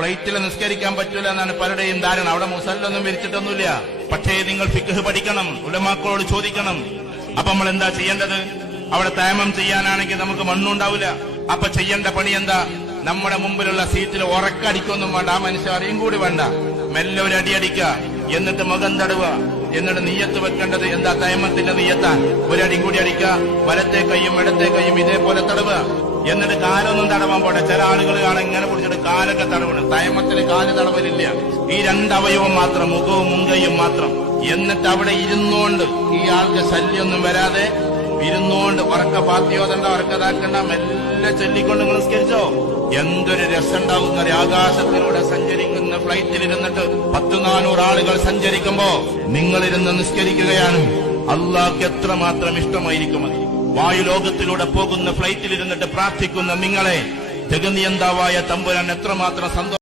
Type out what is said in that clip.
ഫ്ലൈറ്റിൽ നിസ്കരിക്കാൻ പറ്റൂല എന്നാണ് പലരുടെയും ധാരണ. അവിടെ മുസല്ലൊന്നും വിരിച്ചിട്ടൊന്നുമില്ല. പക്ഷേ നിങ്ങൾ ഫിഖ് പഠിക്കണം, ഉലമാക്കളോട് ചോദിക്കണം. അപ്പൊ നമ്മൾ എന്താ ചെയ്യേണ്ടത്? അവിടെ തയമ്മം ചെയ്യാനാണെങ്കിൽ നമുക്ക് മണ്ണുണ്ടാവില്ല. അപ്പൊ ചെയ്യേണ്ട പണി എന്താ? നമ്മുടെ മുമ്പിലുള്ള സീറ്റിൽ ഉറക്കടിക്കൊന്നും വേണ്ട, ആ മനുഷ്യ അറിയും കൂടി വേണ്ട. മെല്ലെ ഒരു അടിയടിക്കുക, എന്നിട്ട് മുഖം തടവുക, എന്നിട്ട് നീയത്ത് വെക്കേണ്ടത് എന്താ? തയമ്മത്തിന്റെ നീയത്താ. ഒരടി കൂടി അടിക്കുക, വലത്തെ കൈയും ഇടത്തെ കൈയും ഇതേപോലെ തടവുക. എന്നിട്ട് കാലൊന്നും തടവാൻ പോട്ടെ. ചില ആളുകൾ കാണാൻ ഇങ്ങനെ പിടിച്ചിട്ട് കാലൊക്കെ തടവണം. തയമ്മത്തിന് കാല് തടവലില്ല. ഈ രണ്ടവയവം മാത്രം, മുഖവും മുങ്കയും മാത്രം. എന്നിട്ട് അവിടെ ഇരുന്നോണ്ട്, ഈ ആൾക്ക് ശല്യമൊന്നും വരാതെ ഇരുന്നോണ്ട് ഉറക്ക പാത്തിയോതണ്ട, ഉറക്കതാക്കണ്ട, മെല്ലെ ചൊല്ലിക്കൊണ്ട് നിങ്ങൾ നിസ്കരിച്ചോ. എന്തൊരു രസമുണ്ടാവുന്ന ആകാശത്തിലൂടെ സഞ്ചരിക്കുന്ന ഫ്ലൈറ്റിലിരുന്നിട്ട് 100-400 ആളുകൾ സഞ്ചരിക്കുമ്പോ നിങ്ങളിരുന്ന് നിസ്കരിക്കുകയാണ്. അള്ളാഹ്ക്ക് എത്രമാത്രം ഇഷ്ടമായിരിക്കും അത്. വായുലോകത്തിലൂടെ പോകുന്ന ഫ്ലൈറ്റിലിരുന്നിട്ട് പ്രാർത്ഥിക്കുന്ന നിങ്ങളെ ജഗനിയന്താവായ തമ്പുരാൻ എത്രമാത്രം സന്തോഷം